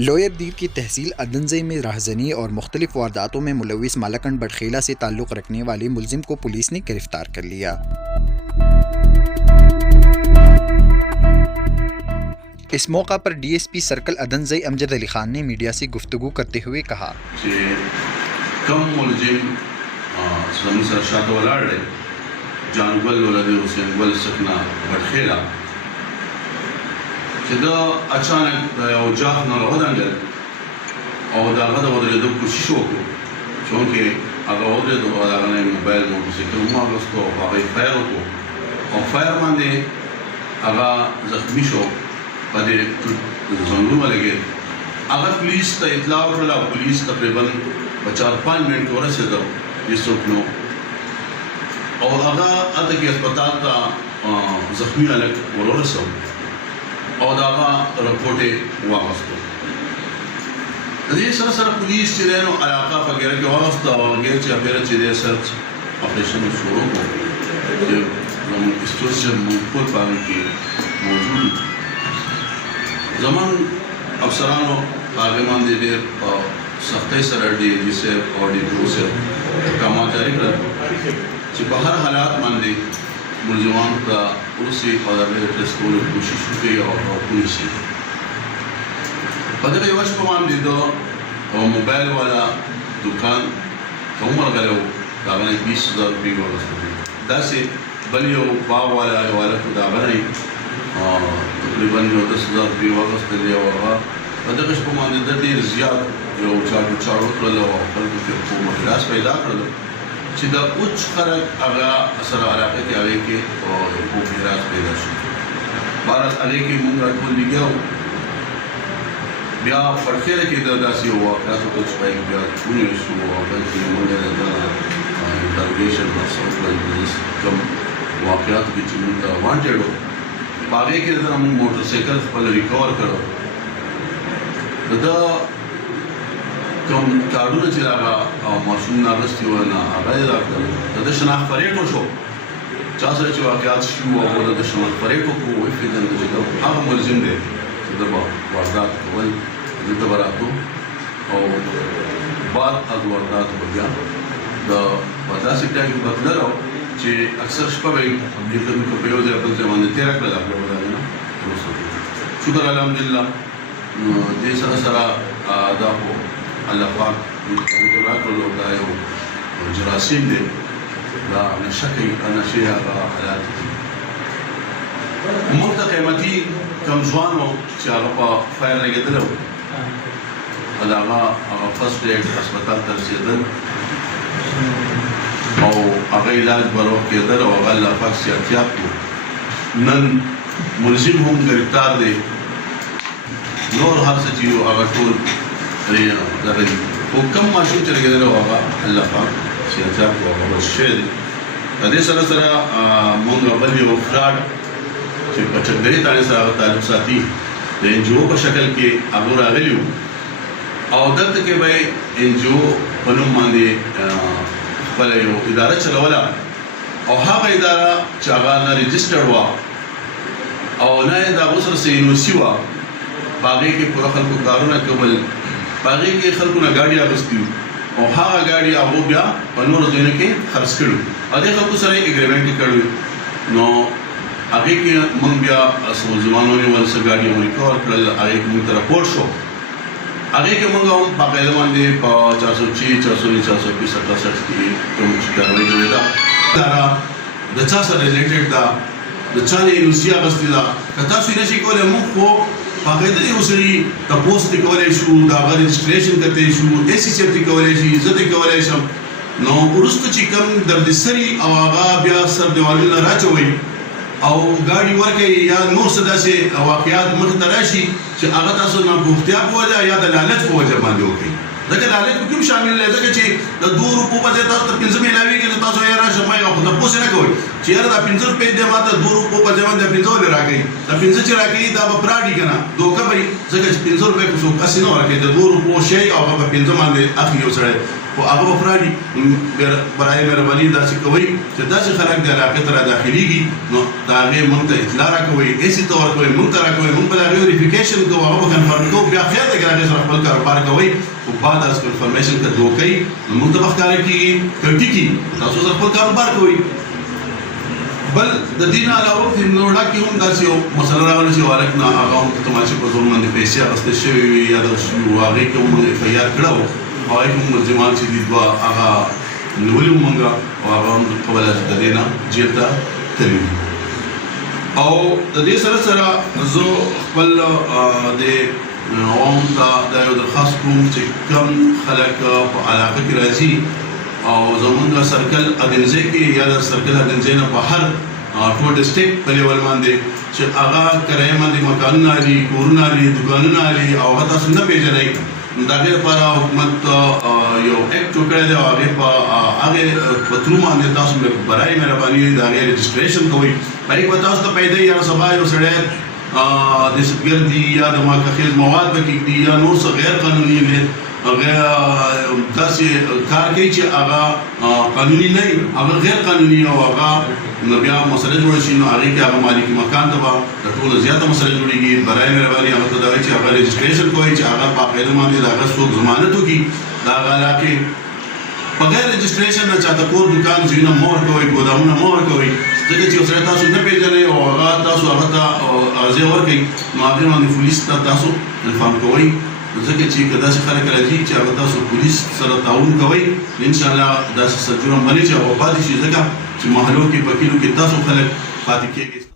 लोयर दीर की तहसील अदनज़ई में राहज़नी और मुख्तलिफ वारदातों में मुलविस मालाकंड बटखेला से ताल्लुक़ रखने वाले मुलजिम को पुलिस ने गिरफ्तार कर लिया। इस मौका पर DSP सर्कल अदनज़ई अमजद अली खान ने मीडिया से गुफ्तगू करते हुए कहा कम मुलजिम जानगल हुसैन गुल सकना बटखेला अचानक जाफ न ودانګل او دا غدا ودرېدو کوشش وکړو چونکې هغه ودرېدو او هغه نه موبایل موټرسایکل مو اغوستو او هغه فایر وکړو او فایر باندې هغه زخمی شو په دې زنګونو لګېد هغه پولیس ته اطلاع ورکړه او پولیس تقریبا په 4-5 منټ ورسېدو هېڅوک نو او هغه هلته کې هسپتال ته زخمی هلک ورورسو او داغه رپورټ یې واغوستو د دې سره سره پولیس چې دی نو علاقه په ګیره کې واغوسته او هغې چې اپیره چې دی سرچ اپریشن شروع کړو چې زموږ اسټوسیون موږ ټول په هغې کې موجود زموږ افسرانو په هغې باندې ډېر په سختۍ سره DIG صاحب او DPO صاحب احکامات جاري کړل چې په هر حالات باندې ملزمان ته ورسي او د هغې د ټسټ کولو کوشش وکړي او پوه شي په دغه یوه شپه باندې د موبایل والا دوکان ته ورغلی و د هغه نه 20,000 روپۍ واخیستلې داسې بل یو باغ والا یو هلک و د هغه نه تقریبا یو 10,000 روپۍ واخیستلې او هغه په دغه شپه باندې د ډېر زیات یو چاړو کړل او خلکو کې مخلاص پیدا کړل چې د اوچ خلک هغه سره علاقه کې هغې کې یو میراث پیدا شو بهرحال هغې کې مونږ راټول لګیا وو بیا پړخېره کې د داسې یو واقعاتو ته چې پای کې بیا ونیول شو او هغه کې مونږ د انټروګیشن پرسه وکړل کوم واقعاتو کې چې مونږ ته وانټېډ وو په هغې کې د مونږ موټرسایکل خپل ریکور کړو د ده کوم کارډونه چې هغه ماشومونه اخیستي وو نه هغه یې راکړل د ده شناخت پریټ وشو چا سره چې واقعات شوي وو هغو د ده شناخت پریټ وکړو وپېژندل چې ده هغه ملزم دی چې ده به واردات کول دلته به راتلو او بعد از وارداتو به بیا په داسې ټایم کې به تللو چې اکثر شپه به یې په یو ځای بل ځای باندې تېره کړله بیا به د هغې نه وروسته شکر الحمدلله نو دې سره سره دا خو الله پاک موږ راکړلو دا یو جراثیم دی دا نشه کوي نشې هغه حالات دي موږ ته قیمتي کوم ځوان و چې هغه په فایر لګېدلی و د هغه فرسټ ایډ هسپتال ته رسېدل او هغه علاج به کېدل او هغه الله پاک صحتیاب کړو نن ملزم هم ګرفتار دی نور هر څه چې یو هغه ټول دغه دي خو کوم ماشوم چې لګېدلی و هغه الله پاک صحتیاب کړو هغه بچ شوی دی د دې سره سره مونږ بل یو فراډ چې په چکدرې تاڼې سره هغه تعلق ساتي د NGO په شکل کې هغه راغلي وو او دلته کې به یې NGO په نوم باندې خپله یو اداره چلوله او هغه اداره چې هغه نه رجسټرډ وه او نه یې د هغو سره څه NOC وه په هغې کې پوره خلکو کارونه کول په هغې کې خلکو نه ګاډي اخیستي وو او هغه ګاډي هغو بیا په نورو ځایونو کې خرڅ کړي وو او دې خلکو سره یې اګریمنټ یې کړی نو هغې کې موږ بیا ملزمان ونیول څه ګاډي هم ریکور کړل هغې کې موږ ته راپورټ شو هغې کې موږ هم باقاعده باندې په 406 409 420 68 کې کوم چې کاروایي جوړېده دا د چا سره ریلیټډ ده د چا نه NOC اخیستې ده که تاسو یې نشئ کولی موږ خو باقاعده یو سړي تپوس ترې کولی شو د هغه رجسټریشن کتی شو AC صاحب ترې کولی شي زه ترې کولی شم نو وروسته چې کوم دردسري او هغه بیا سر دیوالونه راچوئ او ګاډي ورکوي یا نور څه داسې واقعات مخې ته راشي چې هغه تاسو ناپوښتیا په وجه یا د لالچ په وجه باندې وکړئ ځکه لالچ په کوم شامل دی ځکه چې د 2 روپو په ځای تاسو ته 15 میلاویږي نو تاسو یې راشئ ما یې خو تپوس یې نه کوئ چې یاره دا 15 روپۍ دی ما ته 2 روپو په ځای باندې 15 ولې راکوي دا 15 چې راکوي دا به پراډي که نه دوکه به وي ځکه چې 15 روپۍ خو څوک هسې نه ورکوي د 2 روپو شی او هغه په 15 باندې اخلي یو سړی خو هغه افرادي برای مهرباني داسې کوئ چې داسې خلک د علاقې ته را داخلېږي نو د هغې موږ ته اطلاع راکوئ هېڅ ته ورکوئ موږ ته راکوئ موږ به د هغې وریفیکیشن کوو هغه به کنفرم کوو بیا خیر دی که هغې سره خپل کاروبار کوئ خو بعد از کنفرمیشن که دوه کوي نو موږ ته به ښکاره کېږي که ټیکي تاسو سره خپل کاروبار کوئ بل د دې نه علاوه په نوړه کې هم داسې یو مسله راغله چې هلک نه هغه هم په تماشې په زور باندې پیسې اخیستې شوې وي یا دغه شوي وو هغې کې هم اف آی آر کړی وو هغې کې هم ملزمان چې دي دوه هغه نیولي وو موږ او هغه هم قبله د دې نه جیل ته تللي او د دې سره سره زه خپل د عوام ته دا یو درخواست کوم چې کم خلک په علاقه کې راځي او زمونږ سرکل اګنځي کې یا د سرکل اګنځي نه بهر ټول ډسټریکټ په لیول باندې چې هغه کرایه باندې مکانونه لري کورونه لري دکانونه لري او هغه تاسو نه پیژنئ د هغې لپاره حکومت یو اکټ وکړی دی او هغې په هغې په ترو باندې تاسو برای مهرباني د هغې رجسټریشن کوئ په هغې به تاسو ته پیدا یا سبا یو سړی دهشتګرد دي یا د مارکخیز مواد به کېږدي یا نور څه غیر قانوني هغه داسې کار کوي چې هغه قانوني نه وي هغه غیر قانوني او هغه نو بیا مسله جوړه شي نو هغې کې هغه مالکي مکان ته به د ټولو زیاته مسله جوړېږي برای مهرباني هغه ته دا وایي چې هغه رجسټریشن کوئ چې هغه باقاعده باندې د هغه څوک ضمانت وکړي د هغه علاقې بغیر رجسټریشن نه چاته کور دکان ځایونه مه ورکوئ ګودامونه مه ورکوئ ځکه چې یو سړی تاسو نه پېژنئ او هغه تاسو هغه ته عرضې ورکوئ نو هغې باندې پولیس ته تاسو انفارم کوئ ځکه چې که داسې خلک راځي چې هغه تاسو پولیس سره تعاون کوئ انشاءالله داسې جرم به نه چې هغه پاتې شي ځکه چې محلو کې په کلیو کې تاسو خلک پاتې کېږئ